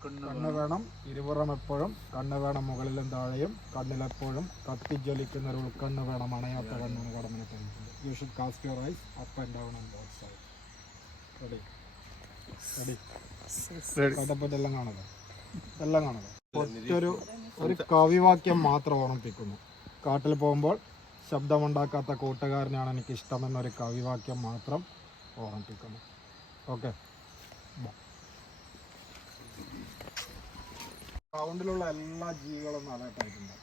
കണ്ണ് വേണം. ഇരുപുറം എപ്പോഴും. കണ്ണ് വേണം മുകളിലും താഴെയും. കണ്ണിലെപ്പോഴും കത്തിജ്വലിക്കുന്ന ഒരു ഉൾക്കണ്ണ് വേണം അണയാത്ത കണ്ണാണ് കടമിനെ പറഞ്ഞിട്ടുണ്ട് you should cast your eyes up and down and both side ready ready കടപ്പറ്റെല്ലാം കാണുക എല്ലാം കാണുക ഒറ്റൊരു ഒരു കവിവാക്യം മാത്രം ഓർമ്മിപ്പിക്കുന്നു. കാട്ടിൽ പോകുമ്പോൾ ശബ്ദമുണ്ടാക്കാത്ത കൂട്ടുകാരനാണ് എനിക്ക് ഇഷ്ടമെന്നൊരു കവിവാക്യം മാത്രം ഓർമ്മിപ്പിക്കുന്നു. ഓക്കെ. ഗ്രൗണ്ടിലുള്ള എല്ലാ ജീവികളും അലേർട്ടായിട്ടുണ്ട്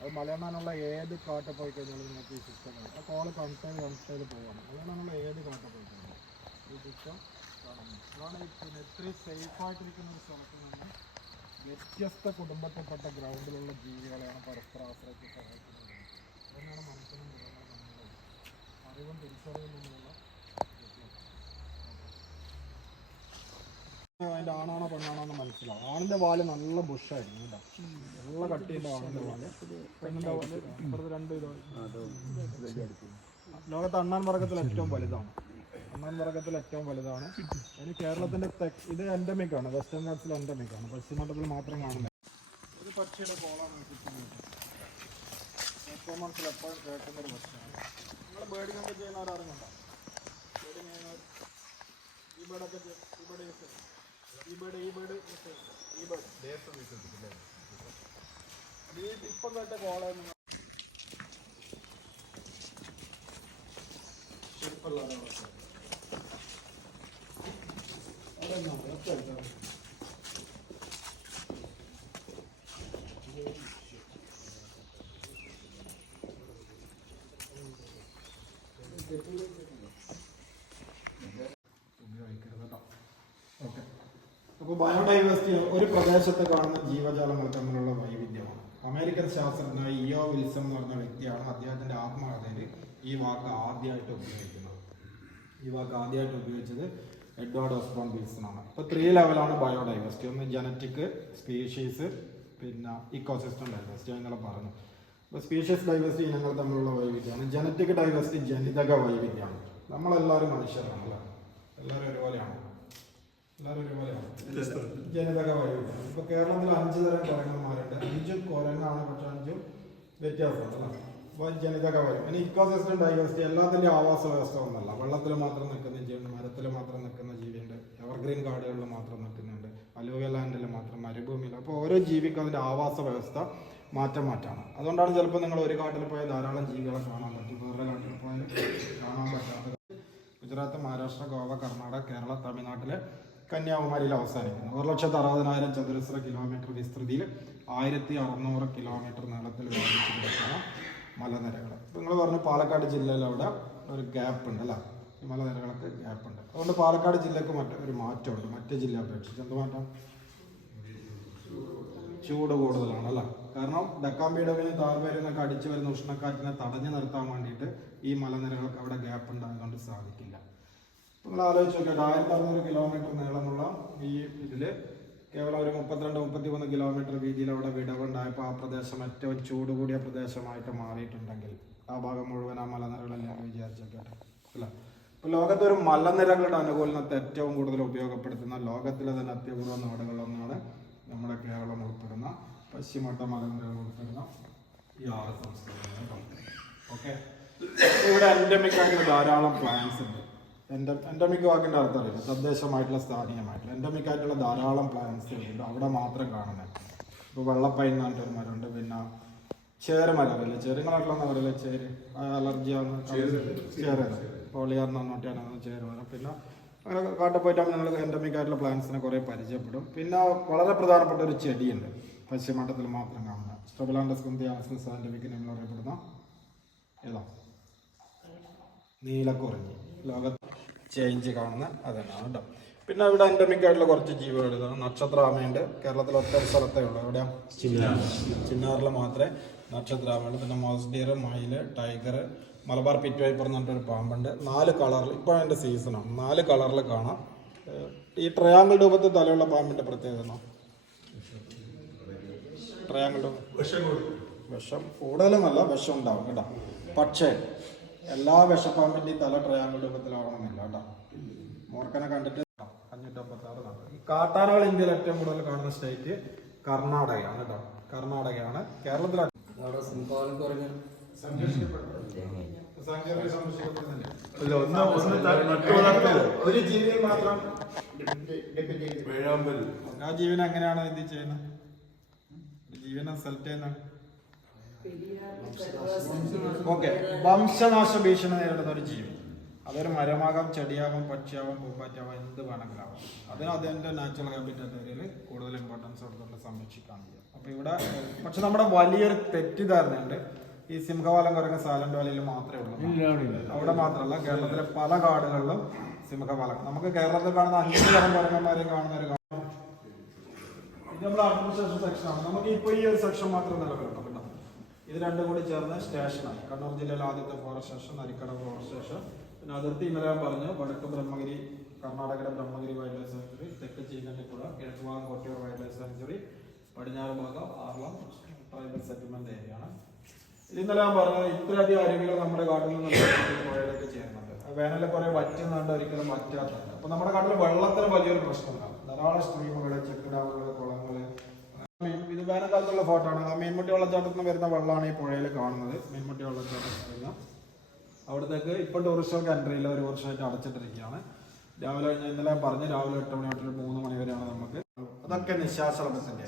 അത് മലയണ്ണാനുള്ള ഏത് കാട്ട് പോയി കഴിഞ്ഞാലും നിങ്ങൾക്ക് ഈ സിസ്റ്റം ആ കോൾ കണക്ട് ചെയ്ത് പോവാണ് മലയണ്ണാനുള്ള ഏത് കാട്ട് പോയി കഴിഞ്ഞാലും ഈ സിസ്റ്റം കാണുന്നു അതാണ് പിന്നെ ഇത്രയും സേഫായിട്ടിരിക്കുന്ന ഒരു സ്ഥലത്ത് നിന്ന് വ്യത്യസ്ത കുടുംബത്തിൽപ്പെട്ട ഗ്രൗണ്ടിലുള്ള ജീവികളെയാണ് പരസ്പരം ആശ്രയിച്ച് സഹായിക്കുന്നത് അതുകൊണ്ടാണ് മനുഷ്യനും മൃഗങ്ങളും തമ്മിലുള്ള അതിന്റെ ആണാണോ പെണ്ണാണോ എന്ന് മനസ്സിലാവും. ആണിന്റെ വാൽ നല്ല ബുഷായിരുന്നു കേട്ടോ. നല്ല കട്ടിയുണ്ട് ആണിന്റെ വാൽ. പെണ്ണിന്റെ വാൽ ഇപ്പുറത്ത് രണ്ട് ഇതോ. ലോകത്ത് അണ്ണാൻ വർഗത്തിൽ ഏറ്റവും വലുതാണ്. അണ്ണാൻ വർഗത്തിൽ ഏറ്റവും വലുതാണ്. ഇനി കേരളത്തിന്റെ തെക്ക് ഇത് എൻഡമിക് ആണ്. വെസ്റ്റേൺ എൻഡമിക് ആണ്. പശ്ചിമഘട്ടത്തിൽ മാത്രം കാണുന്നത് ഒരു പക്ഷിയുടെ കോളാണ് ഏറ്റവും മനസ്സിൽ എപ്പോഴും കേൾക്കുന്ന ഒരു പക്ഷിയാണ്. നിങ്ങൾ ബേഡിംഗ് ഈ ഈ ഇപ്പം കേട്ട കോള ഓക്കെ അപ്പോൾ ബയോഡൈവേഴ്സിറ്റി ഒരു പ്രദേശത്ത് കാണുന്ന ജീവജാലങ്ങൾ തമ്മിലുള്ള വൈവിധ്യമാണ്. അമേരിക്കൻ ശാസ്ത്രജ്ഞനായ ഇയോ വിൽസൺ എന്ന് പറഞ്ഞ വ്യക്തിയാണ് അദ്ദേഹത്തിന്റെ ആത്മകഥയിൽ ഈ വാക്ക് ആദ്യമായിട്ട് ഉപയോഗിക്കുന്നത്. ഈ വാക്ക് ആദ്യമായിട്ട് ഉപയോഗിച്ചത് എഡ്വാർഡ് ഓസ്ബോൺ വിൽസൺ ആണ്. ഇപ്പോൾ ത്രീ ലെവലാണ് ബയോഡൈവേഴ്സിറ്റി. ഒന്ന് ജനറ്റിക് സ്പീഷീസ് പിന്നെ ഇക്കോസിസ്റ്റം ഡൈവേഴ്സിറ്റി അങ്ങനെ പറഞ്ഞു അപ്പോൾ സ്പീഷീസ് ഡൈവേഴ്സിറ്റി ഇനങ്ങൾ തമ്മിലുള്ള വൈവിധ്യമാണ്. ജനറ്റിക് ഡൈവേഴ്സിറ്റി ജനിതക വൈവിധ്യമാണ്. നമ്മളെല്ലാവരും മനുഷ്യരാണല്ലോ? എല്ലാവരും ഒരുപോലെയാണ്? ജനിതക വൈവിധ്യം ഇപ്പൊ കേരളത്തിൽ അഞ്ച് തരം കുരങ്ങന്മാരുണ്ട് അഞ്ചും കുരങ്ങാണ് പക്ഷെ അഞ്ചും വ്യത്യാസമുണ്ട് അപ്പോൾ ജനിതക വൈവിധ്യം ഇനി ഇക്കോസിസ്റ്റം ഡൈവേഴ്സിറ്റി എല്ലാത്തിന്റെ ആവാസ വ്യവസ്ഥ ഒന്നല്ല. വെള്ളത്തിൽ മാത്രം നിൽക്കുന്ന ജീവിയുണ്ട് മരത്തിൽ മാത്രം നിൽക്കുന്ന ജീവിയുണ്ട്. എവർഗ്രീൻ കാടുകളിൽ മാത്രം നിൽക്കുന്നുണ്ട്. അലൂവ ലാൻഡിൽ മാത്രം മരുഭൂമിയിൽ അപ്പോൾ ഓരോ ജീവിക്കും അതിന്റെ ആവാസ വ്യവസ്ഥ മാറ്റം മാറ്റാണ്. അതുകൊണ്ടാണ് ചിലപ്പോൾ നിങ്ങൾ ഒരു കാട്ടിൽ പോയാൽ ധാരാളം ജീവികളെ കാണാൻ പറ്റും. വേറെ കാട്ടിൽ പോയാൽ കാണാൻ പറ്റാത്ത ഗുജറാത്ത് മഹാരാഷ്ട്ര ഗോവ കർണാടക കേരള തമിഴ്നാട്ടിലെ കന്യാകുമാരിയിൽ അവസാനിക്കുന്നു. ഒരു ലക്ഷത്തി അറുപതിനായിരം ചതുരശ്ര കിലോമീറ്റർ വിസ്തൃതിയിൽ ആയിരത്തി അറുന്നൂറ് കിലോമീറ്റർ നീളത്തിൽ വ്യാപിച്ചു കിടക്കുന്ന മലനിരകൾ നിങ്ങൾ പറഞ്ഞു പാലക്കാട് ജില്ലയിൽ അവിടെ ഒരു ഗ്യാപ്പ് ഉണ്ട് അല്ല? ഈ മലനിരകളൊക്കെ ഗ്യാപ്പ് ഉണ്ട്. അതുകൊണ്ട് പാലക്കാട് ജില്ലക്ക് മറ്റേ ഒരു മാറ്റമുണ്ട്. മറ്റേ ജില്ല അപേക്ഷിച്ച് എന്ത് മാറ്റം? ചൂട് കൂടുതലാണ് അല്ല? കാരണം ഡക്കാമ്പീഡവിന് താഴ്വരന്നൊക്കെ അടിച്ചു വരുന്ന ഉഷ്ണക്കാറ്റിനെ തടഞ്ഞു നിർത്താൻ വേണ്ടിയിട്ട് ഈ മലനിരകൾക്ക് അവിടെ ഗ്യാപ്പ് ഉണ്ടായതുകൊണ്ട് സാധിക്കില്ല. നിങ്ങൾ ആലോചിച്ച് നോക്കിയിട്ട് ആയിരത്തി അറുന്നൂറ് കിലോമീറ്റർ നീളമുള്ള ഈ ഇതിൽ കേവലം ഒരു മുപ്പത്തിരണ്ട് മുപ്പത്തി മൂന്ന് കിലോമീറ്റർ വീതിയിൽ അവിടെ വിടവുണ്ടായപ്പോൾ ആ പ്രദേശം ഏറ്റവും ചൂട് കൂടിയ പ്രദേശമായിട്ട് മാറിയിട്ടുണ്ടെങ്കിൽ ആ ഭാഗം മുഴുവൻ ആ മലനിരകളെല്ലാം വിചാരിച്ചൊക്കെ അല്ല? ഇപ്പൊ ലോകത്തെ ഒരു മലനിരകളുടെ അനുകൂലനത്തെ ഏറ്റവും കൂടുതൽ ഉപയോഗപ്പെടുത്തുന്ന ലോകത്തിലെ തന്നെ അത്യപൂർവ നാടുകളിലൊന്നാണ് നമ്മുടെ കേരളം ഉൾപ്പെടുന്ന പശ്ചിമഘട്ട മലനിരകൾ ഉൾപ്പെടുന്ന ഈ ആറ് സംസ്ഥാനങ്ങൾ ഓക്കെ ഇവിടെ എൻഡമിക് ആയിട്ടുള്ള ധാരാളം പ്ലാന്റ്സ് ഉണ്ട്. എൻഡമിക് വാക്കിന്റെ അർത്ഥം അറിയില്ല. തദ്ദേശമായിട്ടുള്ള സ്ഥാനീയമായിട്ടുള്ള. എൻഡമിക് ആയിട്ടുള്ള ധാരാളം പ്ലാന്റ്സ് ഉണ്ട് അവിടെ മാത്രം കാണുന്നത്. ഇപ്പോൾ വെള്ളപ്പൈൻ എന്ന് പറഞ്ഞിട്ട് ഒരു മരമുണ്ട്. പിന്നെ ചേര മരമല്ലേ ചെറുങ്ങളായിട്ടുള്ള ചേര് ചേര് അലർജിയാണ് ചേര പോളിയാർ എന്ന് പറഞ്ഞിട്ടാണ് ചേര മരം. പിന്നെ അങ്ങനെ കാട്ടിൽ പോയിട്ടാകുമ്പോൾ നിങ്ങൾ എൻഡമിക് ആയിട്ടുള്ള പ്ലാന്റ്സിനെ കുറേ പരിചയപ്പെടും. പിന്നെ വളരെ പ്രധാനപ്പെട്ട ഒരു ചെടിയുണ്ട്. പശ്ചിമഘട്ടത്തിൽ മാത്രം കാണുന്ന സ്ട്രബലാൻഡസ് കുന്തിയാസ് സാൻഡമിക് നമ്മൾ അറിയപ്പെടുന്ന ഏതാ നീലക്കുറിഞ്ഞി. ലോകത്ത് ചേഞ്ച് കാണുന്ന അതാണ് കേട്ടോ പിന്നെ ഇവിടെ എൻഡമിക് ആയിട്ടുള്ള കുറച്ച് ജീവികൾ ഇതാണ് നക്ഷത്രാമയുണ്ട്. കേരളത്തിൽ ഒറ്റ സ്ഥലത്തേ ഉള്ളൂ. എവിടെയാ? ചിന്നാറിൽ മാത്രമേ നക്ഷത്രാമയുള്ളൂ. പിന്നെ മോസ്ഡിയർ മയിൽ ടൈഗർ മലബാർ പിറ്റ് വൈപ്പർ എന്ന് പറഞ്ഞിട്ടൊരു പാമ്പുണ്ട്. നാല് കളറിൽ ഇപ്പോൾ അതിന്റെ സീസണാണ് നാല് കളറിൽ കാണാം. ഈ ട്രയാങ്കിൾ രൂപത്തിൽ തലയുള്ള പാമ്പിന്റെ പ്രത്യേകത? ട്രയാങ്കിൾ രൂപം. വിഷം കൂടുതലുമല്ല വിഷം ഉണ്ടാവും. കേട്ടോ പക്ഷേ എല്ലാ വിഷപ്പാമ്പിന്റെയും തല ട്രയാങ്കിൾ രൂപത്തിലാവണമെന്നില്ല കേട്ടോ. മോർക്കനെ കണ്ടിട്ട് അഞ്ഞൂറ്റമ്പത്തി ആറ് ഈ കാട്ടാനകൾ ഇന്ത്യയിൽ ഏറ്റവും കൂടുതൽ കാണുന്ന സ്റ്റേറ്റ് കർണാടകയാണ് കേട്ടോ. കർണാടകയാണ്. കേരളത്തിലാണ് ഒരു ജീവിയെ മാത്രം ആ ജീവൻ എങ്ങനെയാണ് ഇത് ചെയ്യുന്നത്? ഒരു ജീവനെ സെലക്ട് ചെയ്യുന്ന ഓക്കെ. വംശനാശ ഭീഷണി നേരിടുന്ന ഒരു ജീവി. അതൊരു മരമാകാം ചെടിയാവാം പക്ഷിയാവാം പൂപ്പാറ്റാവാം എന്ത് വേണമെങ്കിലാവാം അതിന് അതിന്റെ നാച്ചുറൽ ഹാബിറ്ററ്റ് ഏരിയയിൽ കൂടുതൽ ഇമ്പോർട്ടൻസ് കൊടുത്തുകൊണ്ട് സംരക്ഷിക്കാൻ ചെയ്യാം അപ്പോൾ ഇവിടെ പക്ഷെ നമ്മുടെ വലിയൊരു തെറ്റിദ്ധാരണയുണ്ട്. ഈ സിംഹവാലം കുറഞ്ഞ സാലന്റ് വാലിയിൽ മാത്രമേ ഉള്ളൂ. അവിടെ മാത്രമല്ല കേരളത്തിലെ പല കാടുകളിലും സിംഹവാലം. നമുക്ക് കേരളത്തിൽ കാണുന്ന അഞ്ച് തരം കുരങ്ങന്മാരെയും കാണുന്ന ഒരു കാ- ഇത് നമ്മൾ അഡ്മിനിസ്ട്രേഷൻ സെക്ഷനാണ് നമുക്ക് ഇപ്പോൾ ഈ ഒരു സെക്ഷൻ മാത്രം നിലവിലുണ്ട് കേട്ടോ ഇത് രണ്ടും കൂടി ചേർന്ന് സ്റ്റേഷനാണ്. കണ്ണൂർ ജില്ലയിലെ ആദ്യത്തെ ഫോറസ്റ്റ് സ്റ്റേഷൻ അരിക്കട ഫോറസ്റ്റ് സ്റ്റേഷൻ പിന്നെ അതിർത്തി ഇന്നലെ പറഞ്ഞു വടക്ക് ബ്രഹ്മഗിരി കർണാടകയുടെ ബ്രഹ്മഗിരി വൈൽഡ് ലൈഫ് സാങ്ച്വറി തെക്ക് ചീങ്കണ്ണിപ്പുഴ കിഴക്ക് ഭാഗം കൊട്ടിയൂർ വൈൽഡ് ലൈഫ് സാങ്ച്വറി പടിഞ്ഞാറ് ഭാഗം ആർളം ട്രൈബൽ സെറ്റിൽമെന്റ് ഏരിയ ആണ്. ഇന്നലെ ഞാൻ പറഞ്ഞത് ഇത്രയധികം അരുവികൾ നമ്മുടെ കാട്ടിൽ നിന്ന് പുഴയിലൊക്കെ ചെയ്യുന്നുണ്ട് വേനലിൽ കുറെ വറ്റുന്നുണ്ട് ഒരിക്കലും വറ്റാത്തുണ്ട് അപ്പൊ നമ്മുടെ കാട്ടിൽ വെള്ളത്തിന് വലിയൊരു പ്രശ്നമുണ്ടാകും ധാരാളം സ്ട്രീമുകൾ ചെക്ക് ഡാമുകൾ കുളങ്ങൾ ഇത് വേനൽക്കാലത്തുള്ള ഫോട്ടോ ആണ്. മീൻമുട്ടി വെള്ളച്ചാട്ടത്തിൽ നിന്ന് വരുന്ന വെള്ളമാണ് ഈ പുഴയിൽ കാണുന്നത്. മീൻമുട്ടി വെള്ളച്ചാട്ടത്തിൽ വരുന്ന അവിടത്തേക്ക് ഇപ്പം ടൂറിസ്റ്റുകൾക്ക് എൻട്രി ഇല്ല ഒരു വർഷമായിട്ട് അടച്ചിട്ടിരിക്കുകയാണ്. രാവിലെ ഞാൻ ഇന്നലെ പറഞ്ഞു രാവിലെ എട്ട് മണി തൊട്ട് മൂന്ന് മണി വരെയാണ് നമുക്ക്. അതൊക്കെ നിശാശലഭത്തിന്റെ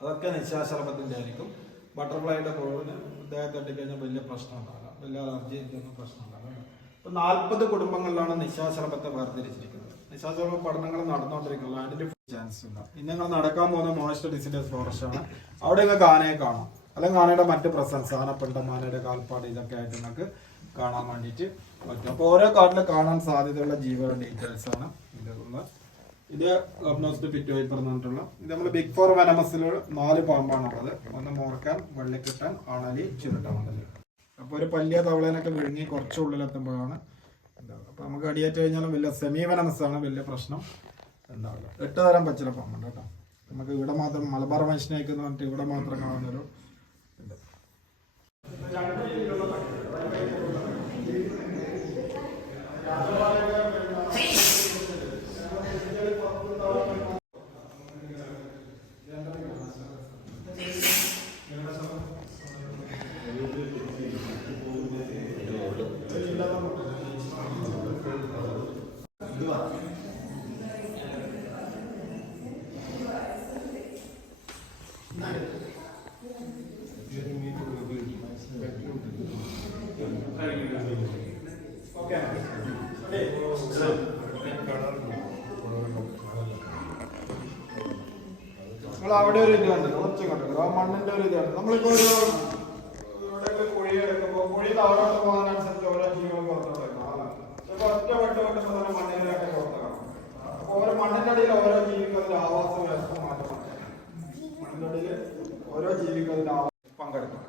അതൊക്കെ നിശാശലഭത്തിന്റെ ആയിരിക്കും. ബട്ടർഫ്ലൈയുടെ പുഴുവിന് ഇദ്ദേഹത്തെ തട്ടിക്കഴിഞ്ഞാൽ വലിയ പ്രശ്നം ഉണ്ടാവില്ല. വലിയ അലർജി പ്രശ്നം ഉണ്ടാവില്ല. ഇപ്പൊ നാൽപ്പത് കുടുംബങ്ങളിലാണ് നിശാശലഭത്തെ വേർതിരിച്ചിരിക്കുന്നത്. നിശാശലഭ പഠനങ്ങൾ നടന്നുകൊണ്ടിരിക്കുന്നത് അതിന്റെ ചാൻസ് ഇല്ല ഇന്ന് നിങ്ങൾ നടക്കാൻ പോകുന്ന മോയിസ്റ്റ് ഡിസിഡസ് ഫോറസ്റ്റ് ആണ്. അവിടെ നിങ്ങൾക്ക് ആനയെ കാണാം. അല്ലെങ്കിൽ ആനയുടെ മറ്റ് പ്രസൻസ് ആനപ്പിണ്ടം ആനയുടെ കാൽപ്പാട് ഇതൊക്കെ ആയിട്ട് നിങ്ങൾക്ക് കാണാൻ വേണ്ടിയിട്ട് പറ്റും. അപ്പോൾ ഓരോ കാട്ടിൽ കാണാൻ സാധ്യതയുള്ള ജീവികളുടെ ഡീറ്റെയിൽസ് ആണ് ഇതൊന്ന് ഇത് ഗബ്നോസ്റ്റ് പിറ്റ് വൈപ്പർ എന്ന് പറഞ്ഞിട്ടുള്ള ഇത് നമ്മൾ ബിഗ് ഫോർ വനമസിൽ നാല് പാമ്പാണുള്ളത്. ഒന്ന് മോർക്കാൻ വള്ളിക്കിട്ടാൻ അണലി ചുരുട്ടാൻ അപ്പോൾ ഒരു പല്ലിയ തവളേനൊക്കെ വിഴുങ്ങി കുറച്ചുള്ളിലെത്തുമ്പോഴാണ് നമുക്ക് അടിയേറ്റ് കഴിഞ്ഞാലും വലിയ സെമി വെനമസ് ആണ് വലിയ പ്രശ്നം. ഉണ്ടാവില്ല എട്ട് തരം പച്ചിലപ്പം ഉണ്ട് കേട്ടോ. നമുക്ക് ഇവിടെ മാത്രം മലബാർ മനുഷ്യനേക്ക് പറഞ്ഞിട്ട് ഇവിടെ മാത്രം കാണുന്നൊരു നമ്മൾ അവിടെ ഒരു ഇത് കണ്ടത് കുറച്ച് കണ്ടത് ആ മണ്ണിന്റെ ഒരു ഇതാണ് നമ്മളിപ്പോ ഒരു എവിടെയൊക്കെ കുഴി എടുക്കുമ്പോൾ കുഴി താഴോട്ട് പോകുന്നതിനനുസരിച്ച് ഓരോ ജീവികൾ പുറത്തോട്ട് ഒറ്റ വട്ട വെട്ടുമ്പോൾ തന്നെ മണ്ണിലൊക്കെ പുറത്തു കാണാം. അപ്പോൾ ഓരോ മണ്ണിന്റെ അടിയിൽ ഓരോ ജീവികളുടെ ആവാസ വ്യവസ്ഥ മാറ്റം മണ്ണിന്റെ അടിയിൽ ഓരോ ജീവികളുടെ ആവാസം പങ്കെടുക്കണം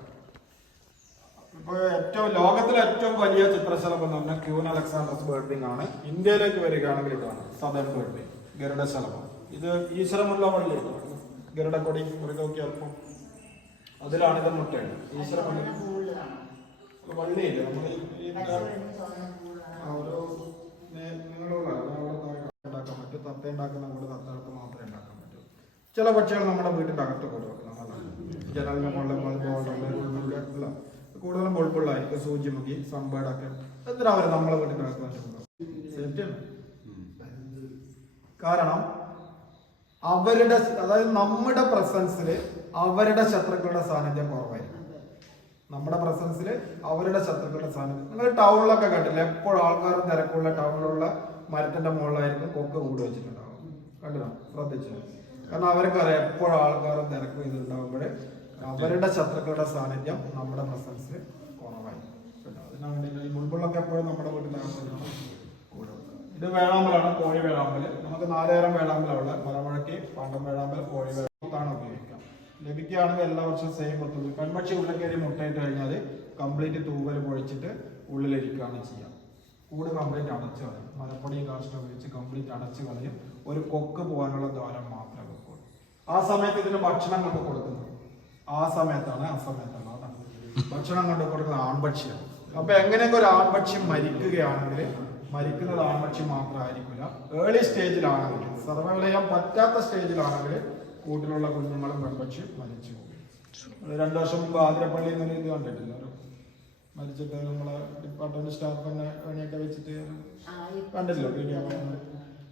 ഇപ്പൊ ഏറ്റവും ലോകത്തിലെ ഏറ്റവും വലിയ ചിത്രശലഭം എന്ന് പറഞ്ഞാൽ ക്യൂൻ അലക്സാണ്ടർസ് ബേർഡിംഗ് ആണ്. ഇന്ത്യയിലേക്ക് വരികയാണെങ്കിൽ ഇതാണ് സദൻ ബേർഡിംഗ് ഗരുഡശലഭം ഇത് ഈശ്വരമുള്ള വള്ളി ഗരുഡക്കൊടി ഒരു നോക്കി അല്പം അതിലാണ് ഇത് മുട്ടയുണ്ട് ഈശ്വരമുള്ള വള്ളിയില്ല? നമ്മൾ ഉണ്ടാക്കാൻ പറ്റും. തത്ത ഉണ്ടാക്കുന്ന പോലെ തത്തകൾക്ക് മാത്രമേ ഉണ്ടാക്കാൻ പറ്റൂ. ചില പക്ഷികൾ നമ്മുടെ വീട്ടിന്റെ അകത്ത് കൊടുക്കും നമ്മളാണ് ജനലിന്റെ മുകളിൽ ബൾബുള്ള കൂടുതലും ബൾബുള്ളായിരിക്കും സൂചിമുഖി സമ്പേടൊക്കെ എന്തിനാ അവർ നമ്മളെ സെറ്റ് സെറ്റാണ് കാരണം അവരുടെ അതായത് നമ്മുടെ പ്രസൻസിൽ അവരുടെ ശത്രുക്കളുടെ സാന്നിധ്യം കുറവായിരിക്കും. നമ്മുടെ പ്രസൻസിൽ അവരുടെ ശത്രുക്കളുടെ സാന്നിധ്യം. നിങ്ങൾ ടൗണിലൊക്കെ കണ്ടില്ല എപ്പോഴും ആൾക്കാർ തിരക്കുള്ള ടൗണിലുള്ള മരത്തിന്റെ മുകളിലായിരിക്കും കൊക്ക് കൂടി വെച്ചിട്ടുണ്ടാവും കണ്ടില്ല ശ്രദ്ധിച്ചു? കാരണം അവർക്കറിയാം എപ്പോഴും ആൾക്കാരും തിരക്കും ഇതുണ്ടാകുമ്പോൾ അവരുടെ ശത്രുക്കളുടെ സാന്നിധ്യം നമ്മുടെ പ്രസൻസ് കുറവായിരിക്കും കേട്ടോ അതിനാണ് വേണ്ടി ഈ എപ്പോഴും നമ്മുടെ വീട്ടിലാണ്. ഇത് വേഴാമ്പലാണ് കോഴി വേഴാമ്പൽ നമുക്ക് നാലേരം വേഴാമ്പലുള്ള മലമുഴക്കി പാണ്ടം വേഴാമ്പൽ കോഴി വേഴാമ്പലാണ് ഉപയോഗിക്കുക ലഭിക്കുകയാണെങ്കിൽ എല്ലാ വർഷവും സെയിം കൊടുത്തു പെൺപക്ഷി ഉള്ളിൽ കയറി മുട്ടയിട്ട് കഴിഞ്ഞാൽ കംപ്ലീറ്റ് തൂവൽ പൊഴിച്ചിട്ട് ഉള്ളിലിരിക്കുകയാണ് ചെയ്യുക കൂട് കംപ്ലീറ്റ് അടച്ചു കളയും. മലപ്പൊടിയും കാഷ്ടം ഉപയോഗിച്ച് കംപ്ലീറ്റ് അടച്ചു കളയും. ഒരു കൊക്ക് പോകാനുള്ള ദ്വാരം മാത്രമേ വെക്കുള്ളൂ. ആ സമയത്ത് ഇതിന് ഭക്ഷണങ്ങളൊക്കെ കൊടുക്കുന്നുണ്ട്. ആ സമയത്താണ് ആ സമയത്താണ് ഭക്ഷണം കൊണ്ട് കൊടുക്കുന്ന ആൺപക്ഷിയാണ് അപ്പൊ എങ്ങനെയൊക്കെ ഒരു ആൺപക്ഷ്യം മരിക്കുകയാണെങ്കിൽ മരിക്കുന്നത് ആൺപക്ഷി മാത്രമായിരിക്കില്ല. ഏർലി സ്റ്റേജിലാണെങ്കിൽ സർവൈവൽ ചെയ്യാൻ പറ്റാത്ത സ്റ്റേജിലാണെങ്കിൽ കൂട്ടിലുള്ള കുഞ്ഞുങ്ങളും പെൺപക്ഷി മരിച്ചു പോകും. രണ്ടു വർഷം മുമ്പ് ആതിരപ്പള്ളി എന്നൊരു ഇത് കണ്ടിട്ടില്ല? മരിച്ചിട്ട് നമ്മളെ ഡിപ്പാർട്ട്മെന്റ് സ്റ്റാഫ് തന്നെ എണിയൊക്കെ വെച്ചിട്ട് കണ്ടില്ല വീഡിയോ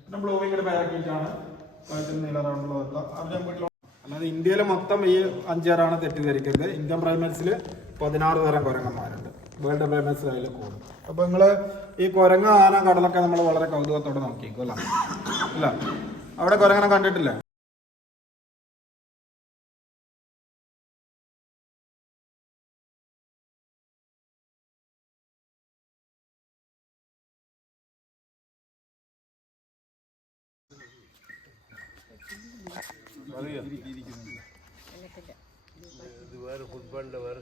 പിന്നെ ബാക്കിയിട്ടാണ് പാരക്കീറ്റാണ് വയറ്റിൽ നീല റൗണ്ടിലുള്ള അവരുടെ അല്ലാതെ ഇന്ത്യയിൽ മൊത്തം ഈ അഞ്ചാറാണ് തെറ്റിദ്ധരിക്കരുത് ഇന്ത്യൻ പ്രൈമേറ്റ്സിൽ പതിനാറ് തരം കുരങ്ങന്മാരുണ്ട്. വേൾഡ് പ്രൈമറ്റ്സിൽ അതിൽ കൂടും. അപ്പോൾ നിങ്ങൾ ഈ കുരങ്ങ് ആന കടലൊക്കെ നമ്മൾ വളരെ കൗതുകത്തോടെ നോക്കിക്കും അല്ല? അല്ല? അവിടെ കുരങ്ങനെ കണ്ടിട്ടില്ലേ? ഇത് വേറെ ഫുട്ബോളിന്റെ വേറെ